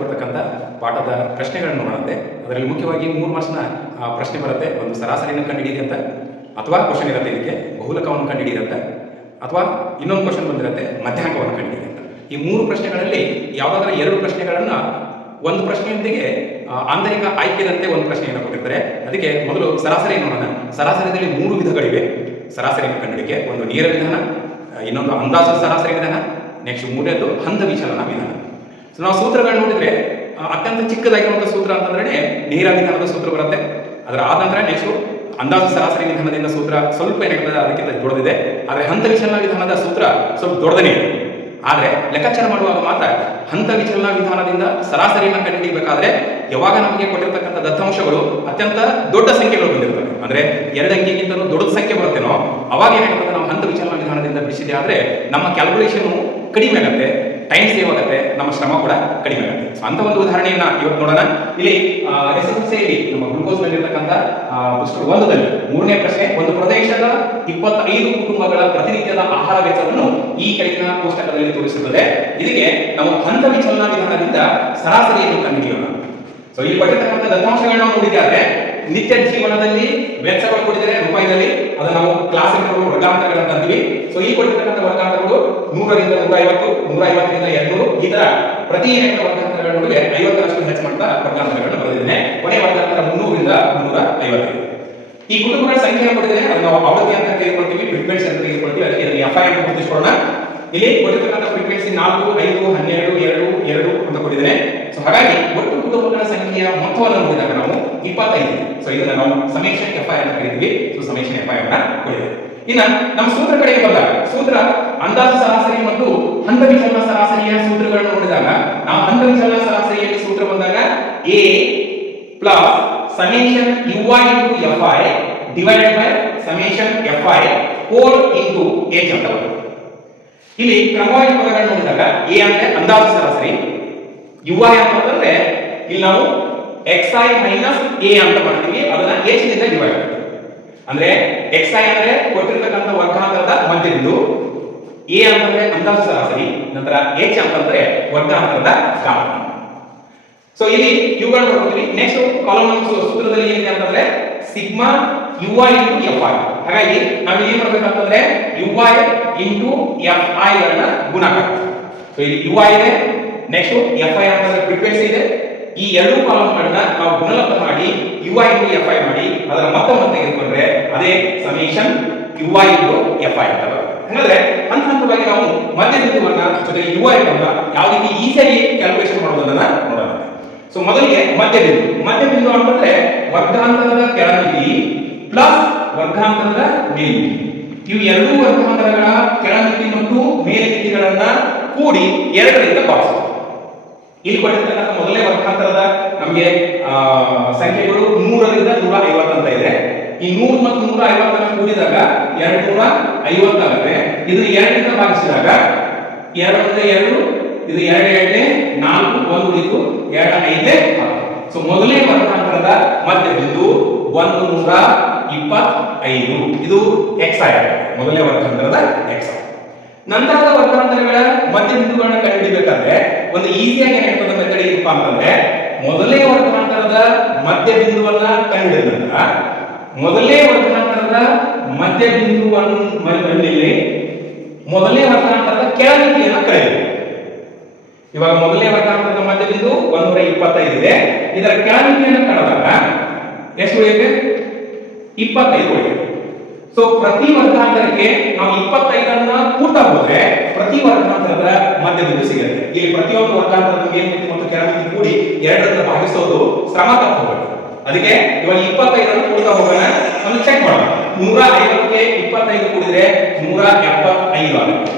ಬರ್ತಕ್ಕಂಥ ಪಾಠದ ಪ್ರಶ್ನೆಗಳನ್ನು ನೋಡುತ್ತೆ ಅದರಲ್ಲಿ ಮುಖ್ಯವಾಗಿ ಮೂರು ಮಾರ್ಕ್ಸ್ನ ಪ್ರಶ್ನೆ ಬರುತ್ತೆ. ಒಂದು ಸರಾಸರಿಯನ್ನು ಕಂಡುಹಿಡಿಯಿರಿ ಅಂತ, ಅಥವಾ ಕ್ವಶನ್ ಇರುತ್ತೆ ಇದಕ್ಕೆ, ಬಹುಲಕವನ್ನು ಕಂಡುಹಿಡಿಯಿರಿ ಅಥವಾ ಇನ್ನೊಂದು ಕ್ವಶನ್ ಬಂದಿರುತ್ತೆ, ಮಧ್ಯಾಂಕವನ್ನು ಕಂಡುಹಿಡಿಯಿರಿ ಅಂತ. ಈ ಮೂರು ಪ್ರಶ್ನೆಗಳಲ್ಲಿ ಯಾವುದಾದ್ರೂ ಎರಡು ಪ್ರಶ್ನೆಗಳನ್ನು ಒಂದು ಪ್ರಶ್ನೆಯೊಂದಿಗೆ ಆಂತರಿಕ ಆಯ್ಕೆದಂತೆ ಒಂದು ಪ್ರಶ್ನೆಯನ್ನು ಕೊಟ್ಟಿರ್ತಾರೆ. ಅದಕ್ಕೆ ಮೊದಲು ಸರಾಸರಿ ನೋಡೋಣ. ಸರಾಸರಿಯಲ್ಲಿ ಮೂರು ವಿಧಗಳಿವೆ. ಸರಾಸರಿ ಕಂಡುಹಿಡಿಕೆ, ಒಂದು ನೇರ ವಿಧಾನ ಇನ್ನೊಂದು ಅಂದಾಜು ಸರಾಸರಿ ವಿಧಾನ, ನೆಕ್ಸ್ಟ್ ಮೂರನೇದು ಹಂತ ವಿಚಲನ ವಿಧಾನ. ಸೊ ನಾವು ಸೂತ್ರಗಳನ್ನ ನೋಡಿದ್ರೆ ಅತ್ಯಂತ ಚಿಕ್ಕದಾಗಿರುವಂಥ ಸೂತ್ರ ಅಂತಂದ್ರೆ ನೇರ ಸೂತ್ರ ಬರುತ್ತೆ. ಅದರ ಆದ ನಂತರ ನೆಕ್ಸ್ಟ್ ಅಂದಾಜು ಸರಾಸರಿ ವಿಧಾನದಿಂದ ಸೂತ್ರ ಸ್ವಲ್ಪ ಏನಾಗ್ತದೆ ಅದಕ್ಕಿಂತ ದೊಡ್ಡದಿದೆ. ಆದರೆ ಹಂತ ವಿಚಲನ ವಿಧಾನದ ಸೂತ್ರ ಸ್ವಲ್ಪ ದೊಡ್ಡದೇ ಇದೆ ಆದರೆ ಲೆಕ್ಕಾಚಾರ ಮಾಡುವಾಗ ಮಾತ್ರ ಹಂತ ವಿಚಲನ ವಿಧಾನದಿಂದ ಸರಾಸರಿಯನ್ನು ಕಂಡುಹಿಡಿಯಬೇಕಾದ್ರೆ ಯಾವಾಗ ನಮಗೆ ಕೊಟ್ಟಿರ್ತಕ್ಕಂಥ ದತ್ತಾಂಶಗಳು ಅತ್ಯಂತ ದೊಡ್ಡ ಸಂಖ್ಯೆಗಳು ಬಂದಿರ್ತವೆ. ಅಂದ್ರೆ ಎರಡು ಅಂಕಿಗಿಂತಲೂ ದೊಡ್ಡ ಸಂಖ್ಯೆ ಬರುತ್ತೇನೋ, ಅವಾಗ ಏನಾಗ್ತದೆ ನಾವು ಹಂತ ವಿಚಲನ ವಿಧಾನದಿಂದ ಬಿಡಿಸಿದೆ ಆದರೆ ನಮ್ಮ ಕ್ಯಾಲ್ಕುಲೇಷನ್ ಕಡಿಮೆ ಆಗುತ್ತೆ. ಟೈಮ್ ಸೇವ್ ಆಗುತ್ತೆ, ನಮ್ಮ ಶ್ರಮ ಕೂಡ ಕಡಿಮೆ ಆಗುತ್ತೆ. ಸೊ ಅಂತ ಒಂದು ಉದಾಹರಣೆಯನ್ನ ಇವತ್ತು ನೋಡೋಣ. ಇಲ್ಲಿ ಎಸ್ ನಮ್ಮ ಗ್ಲೂಕೋಸ್ ನಲ್ಲಿರ್ತಕ್ಕಂಥ ಪುಸ್ತಕ ಒಂದದಲ್ಲಿ ಮೂರನೇ ಪ್ರಶ್ನೆ, ಒಂದು ಪ್ರದೇಶದ ಇಪ್ಪತ್ತೈದು ಕುಟುಂಬಗಳ ಪ್ರತಿನಿತ್ಯದ ಆಹಾರ ವೆಚ್ಚವನ್ನು ಈ ಕೆಳಗಿನ ಪುಸ್ತಕದಲ್ಲಿ ತೋರಿಸುತ್ತದೆ. ಇದಕ್ಕೆ ನಾವು ಹಂತ ವಿಚಲನ ವಿಧಾನದಿಂದ ಸರಾಸರಿಯನ್ನು ಕಂಡುಹಿಡಿಯೋಣ. ಸೊ ಇಲ್ಲಿ ಕೊಟ್ಟಿರ್ತಕ್ಕಂಥ ದತ್ತಾಂಶಗಳನ್ನ ನೋಡಿದಾಗ ನಿತ್ಯ ಜೀವನದಲ್ಲಿ ವೆಚ್ಚಗಳು ಕೊಟ್ಟಿದ್ದಾರೆ ರೂಪಾಯಿನಲ್ಲಿ, ಅದನ್ನ ನಾವು ಕ್ಲಾಸಿಕಲ್ ವರ್ಗಾಂತರಗಳನ್ನು ಅಂತೀವಿ ಸೊ ಈ ಕೊಟ್ಟಿರ್ತಕ್ಕಂಥ ವರ್ಗಾಂತರಗಳು ನೂರರಿಂದ ನೂರ ಐವತ್ತು ನೂರ ಐವತ್ತರಿಂದ ಎರಡ್ನೂರು, ಈ ತರ ಪ್ರತಿ ಏಕ ವರ್ಗಾಂತರಗಳ ನಡುವೆ ಐವತ್ತರಷ್ಟು ಹೆಚ್ಚು ಮಾಡ್ತಾ ವರ್ಗಾಂತರಗಳನ್ನು ಬರೆದಿದ್ದೇನೆ. ಕೊನೆ ವರ್ಗಾಂತರ ಮುನ್ನೂರಿಂದ ಮುನ್ನೂರ ಐವತ್ತು ಈ ಕುಟುಂಬಗಳ ಸಂಖ್ಯೆ ಕೊಟ್ಟಿದ್ದೇನೆ. ಅದನ್ನ ನಾವು ಅವಧಿ ಅಂತ ತೆಗೆದುಕೊಳ್ತೀವಿ ಟ್ರೀಟ್ಮೆಂಟ್ಸ್ ಅಂತ ತೆಗೆದುಕೊಳ್ತೀವಿ. ಅದಕ್ಕೆ ಎಫ್ ಐ ಅಂತ ಗುರುತಿಸಿಕೊಳ್ಳೋಣ ಇಲ್ಲಿ ಕೊಟ್ಟಿರ್ತಕ್ಕಂಥ ಫ್ರೀಕ್ವೆನ್ಸಿ ನಾಲ್ಕು, ಐದು, ಹನ್ನೆರಡು, ಎರಡು ಎರಡು ಅಂತ ಕೊಟ್ಟಿದ್ದೇನೆ. ಸೊ ಹಾಗಾಗಿ ಒಟ್ಟು ಕುಟುಂಬಗಳ ಸಂಖ್ಯೆಯ ಮೊತ್ತವನ್ನು ನೋಡಿದಾಗ ನಾವು ಇಪ್ಪತ್ತೈದು. ಸೊ ಇದನ್ನ ನಾವು ಸಮೇಶ ಎಫ್ ಐ ಅಂತ ಕರಿತೀವಿ. ಸೊ ಸಮೇಶ ಎಫ್ ಐ ಅನ್ನ ಕೊಟ್ಟಿದ್ದೇವೆ. ಇನ್ನ ನಮ್ಮ ಸೂತ್ರ ಕಡೆಗೆ ಬಂದಾಗ, ಸೂತ್ರ ಅಂದಾಜು ಸರಾಸರಿ ಮತ್ತು ಹಂತ ವಿಚಲನ ಸರಾಸರಿಯ ಸೂತ್ರಗಳನ್ನು ನೋಡಿದಾಗ, ನಾವು ಹಂತ ವಿಚಲನ ಸರಾಸರಿಯಲ್ಲಿ ಸೂತ್ರ ಬಂದಾಗ A plus summation U I into F I divided by summation F I four into H ಅಂತ ಬರುತ್ತೆ. ಇಲ್ಲಿ ಕ್ರಮವಾಗಿ ಪದಗಳನ್ನು ನೋಡಿದಾಗ ಎ ಅಂದ್ರೆ ಅಂದಾಜು ಸರಾಸರಿ, ಯು ಐ ಅಂತಂದ್ರೆ ಇಲ್ಲಿ ನಾವು ಎಕ್ಸ್ ಐ ಮೈನಸ್ ಎ ಅಂತ ಮಾಡ್ತೀವಿ, ಅದನ್ನ ಎಚ್ನಿಂದ ಡಿವೈಡ್ ಮಾಡ್ತೀವಿ. ಅಂದ್ರೆ ಎಕ್ಸ್ ಐ ಅಂದ್ರೆ ಕೊಟ್ಟಿರ್ತಕ್ಕಂಥ ವರ್ಗಾಂತರದ ಮಧ್ಯಬಿಂದು ಎ ಅಂತಂದ್ರೆ ಅಂದಾಜು ಸರಾಸರಿ, ನಂತರ ಎಚ್ ಅಂತಂದ್ರೆ ವರ್ಗಾಂತರದ ಗಾಮ ಸೊ ಇಲ್ಲಿ ಇವುಗಳನ್ನು ನೋಡ್ತೀವಿ ನೆಕ್ಸ್ಟ್ ಕಾಲಮ್ ಸೂತ್ರದಲ್ಲಿ ಏನಿದೆ ಅಂತಂದ್ರೆ sigma U I into F I ಹಾಗಾಗಿ ನಾವು ಏನ್ ಮಾಡ್ಬೇಕಂತಂದ್ರೆ U I into F I ಅನ್ನ ಗುಣಾಕಾರ ಸೊ ಇಲ್ಲಿ ಯು ಐ ಇದೆ ನೆಕ್ಸ್ಟ್ ಎಫ್ ಐ ಅಂತಂದ್ರೆ ಫ್ರೀಕ್ವೆನ್ಸಿ ಇದೆ. ಈ ಎರಡು ಕಾಲಮ್ಗಳನ್ನ ನಾವು ಗುಣಲಬ್ಧ ಮಾಡಿ U I into F I ಮಾಡಿ, ಅದರ ಮೊತ್ತವನ್ನು ತೆಗೆದುಕೊಂಡ್ರೆ ಅದೇ summation U I into F I ಅಂತ ಹಾಗಾದ್ರೆ ಹಂತ ಹಂತವಾಗಿ ನಾವು ಮಧ್ಯಬಿಂದುವನ್ನ ಜೊತೆಗೆ ಯು ಐ ಅನ್ನ ಯಾವ ರೀತಿ ಈಸಿಯಾಗಿ ಕ್ಯಾಲ್ಕುಲೇಷನ್ ಮಾಡೋದನ್ನ ನೋಡೋಣ. ಸೊ ಮೊದಲಿಗೆ ಮಧ್ಯಬಿಂದು. ಮಧ್ಯಬಿಂದು ಅಂತಂದ್ರೆ ವರ್ಗಾಂತರದ ಕೆಳಮಿತಿ ಪ್ಲಸ್ ವರ್ಗಾಂತರದ ಮೇಲ್ಮಿತಿ ಇವು ಎರಡೂ ವರ್ಗಾಂತರಗಳ ಕೆಳಮಿತಿ ಮತ್ತು ಮೇಲ್ಮಿತಿಗಳನ್ನ ಕೂಡಿ ಎರಡರಿಂದ ಭಾಗಿಸಬಹುದು ಇಲ್ಲಿ ಕೊಟ್ಟಿರ್ತಕ್ಕಂಥ ಮೊದಲನೇ ವರ್ಗಾಂತರದ ನಮಗೆ ಸಂಖ್ಯೆಗಳು ನೂರರಿಂದ ನೂರ ಐವತ್ತು ಅಂತ ಇದೆ. ಈ ನೂರು ಮತ್ತು ನೂರ ಐವತ್ತನ್ನು ಕೂಡಿದಾಗ ಎರಡು ನೂರ ಐವತ್ತಾಗುತ್ತೆ ಇದು ಎರಡರಿಂದ ಭಾಗಿಸಿದಾಗ ಎರಡರಿಂದ ಎರಡು, ಇದು ಎರಡು ಎರಡನೇ ನಾಲ್ಕು, ಒಂದು ಉಳಿತು ಎರಡು ಐದೇ ಸೊ ಮೊದಲನೇ ವರ್ಗಾಂತರದ ಮಧ್ಯಬಿಂದು ಒಂದು ನೂರ ಇಪ್ಪತ್ತೈದು. ಇದು ಎಕ್ಸ್ ಆಗಿದೆ. ಮೊದಲನೇ ವರ್ಗಾಂತರದ ಎಕ್ಸ್ ನಂತರದ ವರ್ಗಾಂತರಗಳ ಮಧ್ಯಬಿಂದುಗಳನ್ನ ಕಂಡುಹಿಡಿಬೇಕಾದ್ರೆ ಒಂದು ಈಸಿಯಾಗಿ ಏನಾಗ್ತದೆ ಮೆಥಡ್ ಏನಪ್ಪಾ ಅಂತಂದ್ರೆ ಮೊದಲನೇ ವರ್ಗಾಂತರದ ಮಧ್ಯಬಿಂದುವನ್ನ ಕಂಡುಹಿಡಿದ ನಂತರ ಮೊದಲನೇ ವರ್ಗಾಂತರದ ಮಧ್ಯಬಿಂದುವನ್ನು ಬಂದಿಲ್ಲಿ ಮೊದಲನೇ ವರ್ಗಾಂತರದ ಕೆಳಮಿತಿಯನ್ನು ಕಳೆಯಿರಿ ಇವಾಗ ಮೊದಲನೇ ವರ್ಗಾಂತರದ ಮಧ್ಯಬಿಂದು ಒಂದೂರ ಇಪ್ಪತ್ತೈದು ಇದೆ. ಇದರ ಕೆಳಮಿತಿಯನ್ನು ಕಳೆದಾಗ ಎಷ್ಟು ಉಳಿಯುತ್ತೆ? ಇಪ್ಪತ್ತೈದು ಸೊ ಪ್ರತಿ ವರ್ಗಾಂತರಕ್ಕೆ ನಾವು ಇಪ್ಪತ್ತೈದನ್ನ ಕೂಡ್ತಾ ಹೋದ್ರೆ ಪ್ರತಿ ವರ್ಗಾಂತರದ ಮಧ್ಯಬಿಂದು ಸಿಗುತ್ತೆ. ಇಲ್ಲಿ ಪ್ರತಿಯೊಂದು ವರ್ಗಾಂತರದ ಮೇಲ್ಮಿತಿ ಮತ್ತು ಕೆಳಮಿತಿ ಕೂಡಿ ಎರಡರಿಂದ ಭಾಗಿಸೋದು ಶ್ರಮ ತಪ್ಪಬೇಕು ಅದಕ್ಕೆ ಇವಾಗ ಇಪ್ಪತ್ತೈದನ್ನು ಕೂಡ್ತಾ ಹೋಗೋಣ ಒಂದು ಚೆಕ್ ಮಾಡೋಣ. ನೂರ ಐವತ್ತಕ್ಕೆ ಇಪ್ಪತ್ತೈದು ಕೂಡಿದ್ರೆ ನೂರ ಎಪ್ಪತ್ತೈದು ಆಗುತ್ತೆ.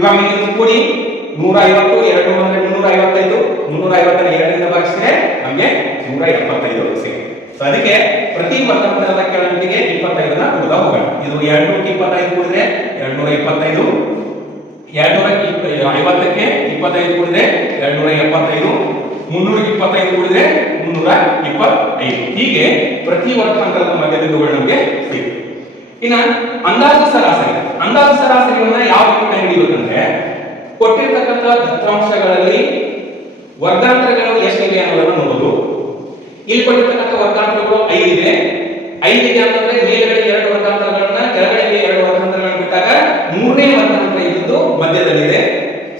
ಇವಾಗ ನೀವು ಕೂಡಿ. ನೂರ ಐವತ್ತು ಎರಡು ಅಂದ್ರೆ ಮುನ್ನೂರ ಐವತ್ತೈದು ಮುನ್ನೂರ ಐವತ್ತರ ಎರಡರಿಂದ ಭಾಗಿಸಿದ್ರೆ ನಮಗೆ ನೂರ ಇಪ್ಪತ್ತೈದು ಸಿಗುತ್ತೆ. ಸೊ ಅದಕ್ಕೆ ಪ್ರತಿ ವರ್ಗಮೂಲದ ಕೆಳಗಿಗೆ ಇಪ್ಪತ್ತೈದನ್ನ ಕೊಡ್ತಾ ಹೋಗೋಣ. ಇದು ಎರಡು ನೂರ ಇಪ್ಪತ್ತೈದು ಕೂಡಿದ್ರೆ ಎರಡು ನೂರ ಇಪ್ಪತ್ತೈದು ಎರಡು ನೂರ ಐವತ್ತಕ್ಕೆ ಇಪ್ಪತ್ತೈದು ಕೂಡಿದ್ರೆ ಎರಡು ನೂರ ಎಪ್ಪತ್ತೈದು ಮುನ್ನೂರ ಇಪ್ಪತ್ತೈದು ಕೂಡಿದ್ರೆ ಮುನ್ನೂರ ಇಪ್ಪತ್ತೈದು ಹೀಗೆ ಪ್ರತಿ ವರ್ಗಾಂತರದ ಮಧ್ಯಬಿಂದುಗಳು ನಮಗೆ ಸಿಗುತ್ತೆ. ಇನ್ನ ಅಂದಾಜು ಸರಾಸರಿ. ಅಂದಾಜು ಸರಾಸರಿಯನ್ನ ಯಾವ ರೀತಿ ಕಂಡುಹಿಡಿಯಬೇಕಂದ್ರೆ ಕೊಟ್ಟಿರ್ತಕ್ಕಂಥ ದತ್ತಾಂಶಗಳಲ್ಲಿ ವರ್ಗಾಂತರಗಳು ಎಷ್ಟಿದೆ ಅನ್ನೋದನ್ನು ನೋಡೋದು. ಇಲ್ಲಿ ಕೊಟ್ಟಿರ್ತಕ್ಕಂಥ ವರ್ಗಾಂತರಗಳು ಐದಿದೆ ಐದಿದೆ ಅಂತಂದ್ರೆ ಮೇಲ್ಗಡೆ ಎರಡು ವರ್ಗಾಂತರಗಳನ್ನ ಕೆಳಗಡೆ ಎರಡು ವರ್ಗಾಂತರಗಳನ್ನು ಬಿಟ್ಟಾಗ ಮೂರನೇ ವರ್ಗಾಂತರ ಇದ್ದು ಮಧ್ಯದಲ್ಲಿದೆ.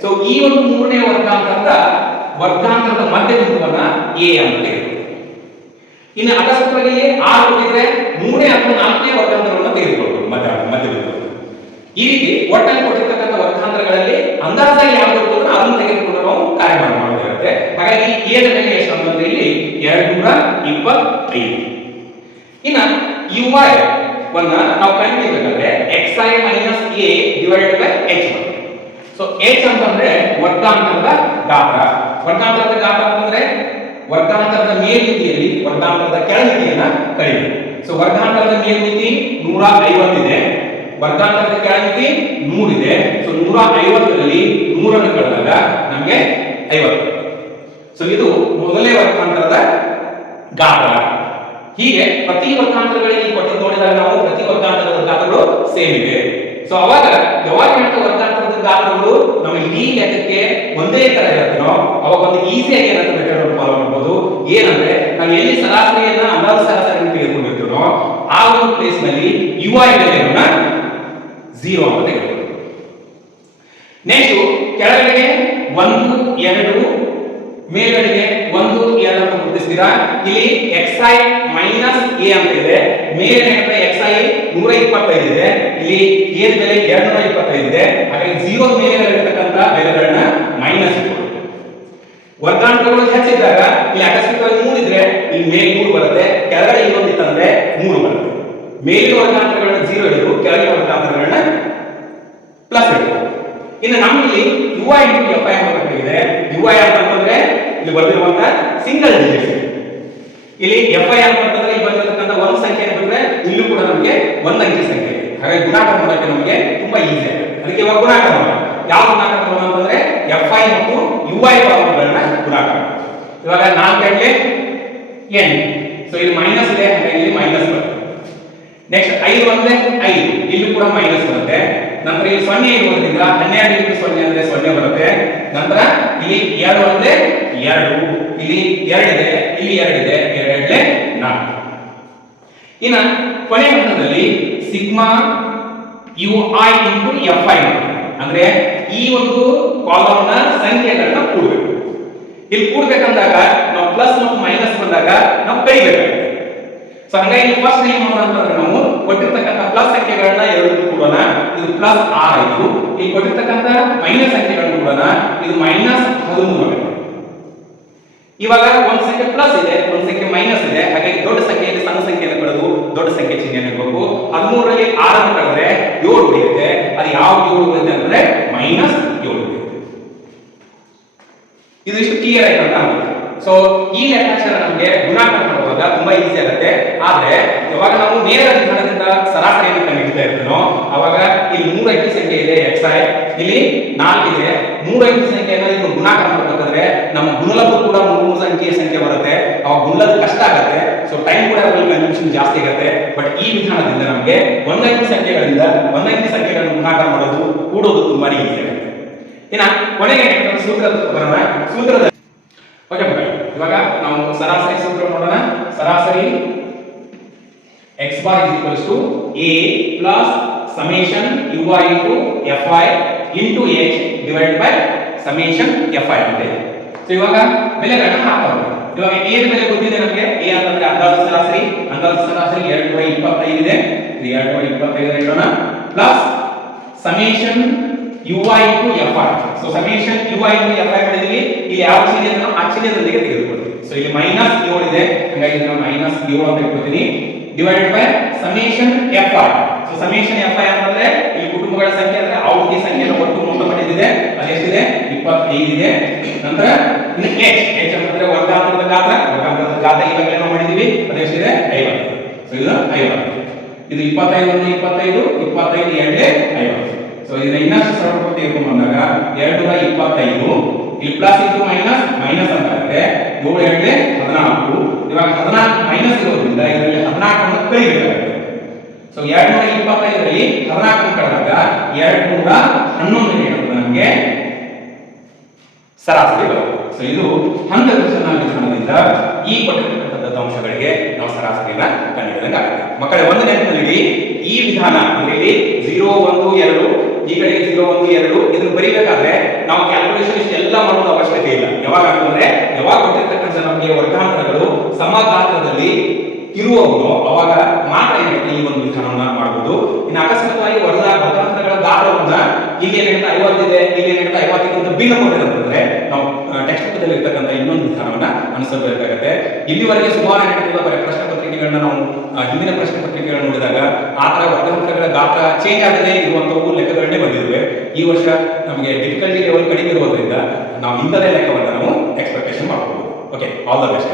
ಸೊ ಈ ಒಂದು ಮೂರನೇ ವರ್ಗಾಂತರದ ವರ್ಗಾಂತರದ ಮಧ್ಯ ಬಿಂದುವನ್ನ ಎ ಅಂತ ಇನ್ನು ಅಕಸ್ಮಾತ್ ಆರು ಕೊಟ್ಟಿದ್ರೆ ಮೂರನೇ ಅಥವಾ ನಾಲ್ಕನೇ ವರ್ಗಾಂತರವನ್ನು ತೆಗೆದುಕೊಳ್ಬೋದು ಮಧ್ಯ ಮಧ್ಯ ಬಿಂದು ಈ ರೀತಿ ಒಟ್ಟಾಗಿ ಕೊಟ್ಟಿರ್ತಕ್ಕಂಥ ವರ್ಗಾಂತರಗಳಲ್ಲಿ ಅಂದಾಜಾಗಿ ಯಾವುದು ಅಂತ ಅದನ್ನು ತೆಗೆದುಕೊಂಡು ನಾವು ಕಾರ್ಯ ಮಾಡಬೇಕಾಗುತ್ತೆ ಹಾಗಾಗಿ ಏನ ಬೆಲೆ ಎಷ್ಟು ಅಂತಂದ್ರೆ ಇಲ್ಲಿ ಎರಡು ನೂರ ಇಪ್ಪತ್ತೈದು. ಇನ್ನ ಯು ಐ ವನ್ನ ನಾವು ಕಂಡುಹಿಡಿಯಬೇಕಂದ್ರೆ X I minus A divided by H one so H ಅಂತಂದ್ರೆ ವರ್ಗಾಂತರದ ಗಾತ್ರ. ವರ್ಗಾಂತರದ ಗಾತ್ರ ಅಂತಂದ್ರೆ ವರ್ಗಾಂತರದ ಮೇಲ್ಮಿತಿಯಲ್ಲಿ ವರ್ಗಾಂತರದ ಕೆಳಮಿತಿಯನ್ನ ಕಡಿಮೆ ಸೊ ವರ್ಗಾಂತರದ ಮೇಲ್ಮಿತಿ ನೂರ ಐವತ್ತಿದೆ ವರ್ಗಾಂತರದ ಕೆಳಮಿತಿ ನೂರಿದೆ. ಸೊ ನೂರ ಐವತ್ತರಲ್ಲಿ ನೂರನ್ನು ಕಳೆದಾಗ ನಮಗೆ ಐವತ್ತು. ಸೊ ಇದು ಮೊದಲನೇ ವರ್ಗಾಂತರದ ಗಾತ್ರ. ಹೀಗೆ ಪ್ರತಿ ವರ್ಗಾಂತರಗಳಿಗೆ ಕೊಟ್ಟು ನೋಡಿದಾಗ ನಾವು ಪ್ರತಿ ವರ್ಗಾಂತರದ ಗಾತ್ರಗಳು ಸೇಮ್ ಇದೆ. ಸೊ ಅವಾಗ ಯಾವಾಗ ವರ್ಗಾಂತರದ ಗಾತ್ರಗಳು? ನಮ್ಮ ಇಡೀ ಲೆಕ್ಕಕ್ಕೆ ಒಂದೇ ತರ ಇರುತ್ತೋ ಅವಾಗ ಒಂದು ಈಸಿಯಾಗಿ ಏನಂತ ಮೆಥಡ್ ಫಾಲೋ ಮಾಡಬಹುದು ಏನಂದ್ರೆ, ನಾವು ಎಲ್ಲಿ ಸರಾಸರಿಯನ್ನ ಅಂದಾಜು ಸರಾಸರಿ ತೆಗೆದುಕೊಂಡಿರ್ತೀವೋ, ಆ ಒಂದು ಪ್ಲೇಸ್ನಲ್ಲಿ ಯು ಐ ಝೀರೋ ಅಂತ ತೆಗೆದುಕೊಳ್ಳಿ. ನೆಕ್ಸ್ಟ್ ಕೆಳಗಡೆಗೆ ಒಂದು, ಎರಡು, ಮೇಲ್ಗಡೆಗೆ ಒಂದು, ಎರಡು ಅಂತ ಇಲ್ಲಿ ಎಕ್ಸ್ ಐ ಮೈನಸ್ ಎ ಅಂತ ಇದೆ. ಮೇಲೆ ಎಕ್ಸ್ ಐ ನೂರ ಇಪ್ಪತ್ತೈದು ಇದೆ. ಇಲ್ಲಿ ಎ ಬೆಲೆ ಎರಡು ನೂರ ಇಪ್ಪತ್ತೈದು ಇದೆ. ಹಾಗಾಗಿ ಜೀರೋ ಮೇಲೆ ಇರತಕ್ಕಂತ ಬೆಲೆಗಳನ್ನ ಮೈನಸ್ ಇಟ್ಕೊಳ್ಳಿ. ವರ್ಗಾಂತರಗಳು ಹೆಚ್ಚಿದ್ದಾಗ ಇಲ್ಲಿ ಅಕಸ್ಮಿಕವಾಗಿ ಮೂರು ಇದ್ರೆ ಇಲ್ಲಿ ಮೇಲ್ ಮೂರು ಬರುತ್ತೆ. ಕೆಳಗಡೆ ಇನ್ನೊಂದು ಇತ್ತಂದ್ರೆ ಮೂರು ಬರುತ್ತೆ. ಮೇಲಿನ ವರ್ಗಾಂತರಗಳನ್ನ ಜೀರೋ ಇಡಬೇಕು ಕೆಳಗಿನ ವರ್ಗಾಂತರಗಳನ್ನ ಪ್ಲಸ್ ಇಡಬೇಕು ಇನ್ನು ನಮ್ಮಲ್ಲಿ U I into F I ಇದೆ. ಯು ಐ ಅಂತಂದ್ರೆ ಇಲ್ಲಿ ಬಂದಿರುವಂತ ಸಿಂಗಲ್ ಡಿಜಿಟ್ ಇಲ್ಲಿ ಎಫ್ ಐ ಅಂತಂದ್ರೆ ಇಲ್ಲಿ ಬಂದಿರತಕ್ಕಂಥ ಒಂದು ಸಂಖ್ಯೆ ಅಂತಂದ್ರೆ ಇಲ್ಲೂ ಕೂಡ ನಮಗೆ ಒಂದು ಅಂಕಿ ಸಂಖ್ಯೆ ಹಾಗಾಗಿ ಗುಣಾಕಾರ ಮಾಡೋಕೆ ನಮಗೆ ತುಂಬಾ ಈಸಿ ಆಗುತ್ತೆ. ಅದಕ್ಕೆ ಇವಾಗ ಗುಣಾಕಾರ ಯಾವ ಗುಣಾಕಾರ ಮಾಡೋಣ ಅಂತಂದ್ರೆ ಎಫ್ ಐ ಮತ್ತು ಯು ಐ ಭಾಗಗಳನ್ನ ಗುಣಾಕಾರ. ಇವಾಗ ನಾಲ್ಕು ಗಂಟೆ ಎನ್. ಸೊ ಇಲ್ಲಿ ಮೈನಸ್ ಇದೆ, ಹಾಗಾಗಿ ಇಲ್ಲಿ ಮೈನಸ್ ಬರುತ್ತೆ ನೆಕ್ಸ್ಟ್ ಐದು ಅಂದ್ರೆ ಐದು. ಇಲ್ಲಿ ಕೂಡ ಮೈನಸ್ ಬರುತ್ತೆ. ನಂತರ ಇಲ್ಲಿ ಸೊನ್ನೆ ಇರುವುದರಿಂದ ಹನ್ನೆರಡು ಇಂಟು ಸೊನ್ನೆ ಅಂದ್ರೆ ಸೊನ್ನೆ ಬರುತ್ತೆ. ನಂತರ ಇಲ್ಲಿ ಎರಡು ಅಂದ್ರೆ ಎರಡು. ಇಲ್ಲಿ ಎರಡಿದೆ ಇಲ್ಲಿ ಎರಡಿದೆ ಎರಡೆರಡ್ಲೆ ನಾಲ್ಕು. ಇನ್ನ ಕೊನೆ ಹಂತದಲ್ಲಿ sigma U I into F I ಅಂದ್ರೆ ಈ ಒಂದು ಕಾಲಮ್ನ ಸಂಖ್ಯೆಗಳನ್ನ ಕೂಡಬೇಕು. ಇಲ್ಲಿ ಕೂಡ್ಬೇಕಂದಾಗ, ನಾವು ಪ್ಲಸ್ ಮತ್ತು ಮೈನಸ್ ಬಂದಾಗ ನಾವು ಕೈಬೇಕಾಗುತ್ತೆ ಸೊ ಹಂಗಾಗಿ ಫಸ್ಟ್ ಏನ್ ಮಾಡೋಣ ಅಂತಂದ್ರೆ ನಾವು ಕೊಟ್ಟಿರ್ತಕ್ಕಂಥ ಪ್ಲಸ್ ಸಂಖ್ಯೆಗಳನ್ನ ಎರಡು ಕೂಡೋಣ ಇದು ಪ್ಲಸ್ ಆರ್ ಆಯ್ತು. ಇಲ್ಲಿ ಕೊಟ್ಟಿರ್ತಕ್ಕಂಥ ಮೈನಸ್ ಸಂಖ್ಯೆಗಳನ್ನು ಕೂಡೋಣ ಇದು ಮೈನಸ್ ಹದಿಮೂರು ಇವಾಗ ಒಂದು ಸಂಖ್ಯೆ ಪ್ಲಸ್ ಇದೆ, ಒಂದು ಸಂಖ್ಯೆ ಮೈನಸ್ ಇದೆ. ಹಾಗಾಗಿ ದೊಡ್ಡ ಸಂಖ್ಯೆಯಲ್ಲಿ ಸಣ್ಣ ಸಂಖ್ಯೆಯನ್ನು ಕಳೆದು ದೊಡ್ಡ ಸಂಖ್ಯೆ ಚಿಹ್ನೆಯನ್ನು ಇಡಬೇಕು ಹದಿಮೂರರಲ್ಲಿ ಆರನ್ನು ಕಳೆದ್ರೆ ಏಳು ಉಳಿಯುತ್ತೆ. ಅದು ಯಾವ ಏಳು ಉಳಿಯುತ್ತೆ ಅಂದ್ರೆ ಮೈನಸ್ ಏಳು ಉಳಿಯುತ್ತೆ. ಇದು ಇಷ್ಟು ಕ್ಲಿಯರ್ ಆಯ್ತು ಅಂತ ಸೊ ಈ ಲೆಕ್ಕಾಚಾರ ನಮಗೆ ಗುಣಾಕಾರ ಮಾಡುವಾಗ ತುಂಬಾ ಈಸಿ ಆಗುತ್ತೆ. ಆದ್ರೆ ಯಾವಾಗ ನಾವು ನೇರ ವಿಧಾನದಿಂದ ಸರಾಸರಿಯನ್ನು ಕಂಡುಹಿಡಿತಾ ಇರ್ತೀನೋ, ಅವಾಗ ಇಲ್ಲಿ ಮೂರೈದು ಸಂಖ್ಯೆ ಇದೆ ಎಕ್ಸ್ ಐ ಇಲ್ಲಿ ನಾಲ್ಕು ಇದೆ. ಮೂರು ಅಂಕಿ ಸಂಖ್ಯೆಯನ್ನು ಇದನ್ನು ಗುಣಾಕಾರ ಮಾಡಬೇಕಾದ್ರೆ ನಮ್ಮ ಗುಣಲಭ ಕೂಡ ಮೂರು ಸಂಖ್ಯೆಯ ಸಂಖ್ಯೆ ಬರುತ್ತೆ. ಅವಾಗ ಗುಣಲದ ಕಷ್ಟ ಆಗುತ್ತೆ. ಸೊ ಟೈಮ್ ಕೂಡ ಅದರಲ್ಲಿ ಕನ್ಫ್ಯೂಷನ್ ಜಾಸ್ತಿ ಆಗುತ್ತೆ. ಬಟ್ ಈ ವಿಧಾನದಿಂದ ನಮಗೆ ಒಂದೈದು ಸಂಖ್ಯೆಗಳಿಂದ ಒಂದೈದು ಸಂಖ್ಯೆಗಳನ್ನು ಗುಣಾಕಾರ ಮಾಡೋದು ಕೂಡೋದು ತುಂಬಾ ಈಸಿ ಆಗುತ್ತೆ. ಇನ್ನ ಕೊನೆಗೆ ಸೂತ್ರದ ಸೂತ್ರ ಬರೋಣ. ಸೂತ್ರದ ನಾವು ಸರಾಸರಿ ಸೂತ್ರ ನೋಡೋಣ. ಸರಾಸರಿ x bar is equals to a plus summation ui into fi into h divided by summation fi ಇದೆ ಸೊ ಇವಾಗ ಬೆಲೆಗಳನ್ನ ಹಾಕೋಣ. ಇವಾಗ a ಬೆಲೆ ಗೊತ್ತಿದೆ ನಮಗೆ? A ಅಂತಂದ್ರೆ ಅಂದಾಜು ಸರಾಸರಿ. ಅಂದಾಜು ಸರಾಸರಿ 225 ಇದೆ. ಇದು 225 ಇಡೋಣ plus summation ui into fi so summation ui into fi ಮಾಡಿದೀವಿ ಇಲ್ಲಿ ಯಾವ ಚಿಹ್ನೆ ಆಕ್ಚುಲಿ ಆ ಚಿಹ್ನೆದೊಂದಿಗೆ ತೆಗೆದುಕೊಳ್ತೀವಿ ಸೊ ಇಲ್ಲಿ ಮೈನಸ್ ಏಳು ಇದೆ. ಹಾಗಾಗಿ ಇದನ್ನ ಮೈನಸ್ ಏಳು ಅಂತ ಇಟ್ಕೊತೀನಿ. Divided by summation F I so summation F I ಅಂತಂದ್ರೆ ಇಲ್ಲಿ ಕುಟುಂಬಗಳ ಸಂಖ್ಯೆ ಅಂದ್ರೆ ಅವ್ರಿಗೆ ಸಂಖ್ಯೆ ಒಟ್ಟು ಮೊತ್ತ ಪಡೆದಿದೆ. ಅದೆಷ್ಟಿದೆ ಇಪ್ಪತ್ತೈದು ಇದೆ. ನಂತರ ಎಚ್ ಎಚ್ ಅಂತಂದ್ರೆ ವರ್ಗಾಂತರದ ಗಾತ್ರ. ವರ್ಗಾಂತರದ ಗಾತ್ರ ಈಗಾಗಲೇ ನಾವು ಮಾಡಿದೀವಿ. ಅದೆಷ್ಟಿದೆ ಐವತ್ತು. ಸೊ ಇದು ಐವತ್ತು. ಇದು ಇಪ್ಪತ್ತೈದು ಒಂದು ಇಪ್ಪತ್ತೈದು ಇಪ್ಪತ್ತೈದು ಎರಡೇ ಐವತ್ತು. ಸೊ ಇದನ್ನ ಇನ್ನಷ್ಟು ಸರ್ವಪತಿ ಬಂದಾಗ ಎರಡು ಬೈ ಇಪ್ಪತ್ತೈದು. ಇಲ್ಲಿ ಪ್ಲಸ್ ಇಂಟು ಮೈನಸ್ ಮೈನಸ್ ಅಂತ ಆಗುತ್ತೆ ಏಳು ಎರಡೇ ಹದಿನಾಲ್ಕು. ಇವಾಗ ಹದಿನಾಲ್ಕು ಮೈನಸ್ ಇರೋದ್ರಿಂದ ಇದರಲ್ಲಿ ಹದಿನಾಲ್ಕನ್ನು ಕಳಿಬೇಕಾಗುತ್ತೆ ಸೊ ಎರಡು ನೂರ ಇಪ್ಪತ್ತೈದರಲ್ಲಿ ಹದಿನಾಲ್ಕನ್ನು ಕಳೆದಾಗ ಎರಡು ನೂರ ಹನ್ನೊಂದು ನಮಗೆ. ಸರಾಸರಿ ಬರುತ್ತೆ. ಸೊ ಇದು ಹಂತ ವಿಧಾನ ವಿಧಾನದಿಂದ ಈ ಕೊಟ್ಟಿರ್ತಕ್ಕಂಥ ದತ್ತಾಂಶಗಳಿಗೆ ನಾವು ಸರಾಸರಿಯನ್ನು ಕಂಡುಹಿಡಿಯಬೇಕಾಗುತ್ತೆ ಆಗುತ್ತೆ ಮಕ್ಕಳೇ, ಒಂದು ನೆನಪಿನಲ್ಲಿ ಈ ವಿಧಾನ ಅಂದ್ರೆ ಇಲ್ಲಿ ಜೀರೋ ಒಂದು, ಎರಡು. ಈ ಕಡೆ ಜೀರೋ ಒಂದು ಎರಡು, ಇದನ್ನು ಬರೀಬೇಕಾದ್ರೆ ನಾವು ಕ್ಯಾಲ್ಕುಲೇಷನ್ ಇಷ್ಟೆಲ್ಲ ಮಾಡೋದು ಅವಶ್ಯಕತೆ ಇಲ್ಲ. ಯಾವಾಗ ಅಂತಂದ್ರೆ, ಯಾವಾಗ ಕೊಟ್ಟಿರ್ತಕ್ಕಂಥ ನಮಗೆ ವರ್ಗಾಂತರಗಳು ಸಮಗಾತ್ರದಲ್ಲಿ ಇರುವವರು ಅವಾಗ ಮಾತ್ರ ಏನಾಗುತ್ತೆ ಈ ಒಂದು ವಿಧಾನವನ್ನ ಮಾಡಬಹುದು ಇನ್ನು ಅಕಸ್ಮಾತ್ವಾಗಿ ವರ್ಗ, ವರ್ಗಾಂತರಗಳ ಗಾತ್ರವನ್ನ ಇಲ್ಲಿ ಏನಾಗುತ್ತೆ ಐವತ್ತಿದೆ, ಇಲ್ಲಿ ಏನಾಗುತ್ತೆ ಐವತ್ತಕ್ಕಿಂತ ಭಿನ್ನ ಮಾಡಿದ್ರೆ ನಾವು ಟೆಕ್ಸ್ಟ್ ಇರ್ತಕ್ಕಂಥ ಇನ್ನೊಂದು ವಿಧಾನವನ್ನ ಅನುಸರಿಸಬೇಕಾಗುತ್ತೆ. ಇಲ್ಲಿವರೆಗೆ ಸುಮಾರು ಏನಾಗ್ತದೆ ಬರೀ ಪ್ರಶ್ನೆ ಪತ್ರಿಕೆಗಳನ್ನ ನಾವು ಹಿಂದಿನ ಪ್ರಶ್ನೆ ಪತ್ರಿಕೆಗಳನ್ನ ನೋಡಿದಾಗ ಆ ತರ ವರ್ಗಾಂತರಗಳ ಗಾತ್ರ ಚೇಂಜ್ ಆಗದೆ ಇರುವಂತವು ಲೆಕ್ಕಗಳನ್ನೇ ಬಂದಿರುವೆ ಈ ವರ್ಷ ನಮಗೆ ಡಿಫಿಕಲ್ಟಿ ಲೆವೆಲ್ ಕಡಿಮೆ ಇರುವುದರಿಂದ ನಾವು ಇಂಥದೇ ಲೆಕ್ಕವನ್ನು ನಾವು ಎಕ್ಸ್ಪೆಕ್ಟೇಷನ್ ಮಾಡಬಹುದು ಓಕೆ ಆಲ್ ದ ಬೆಸ್ಟ್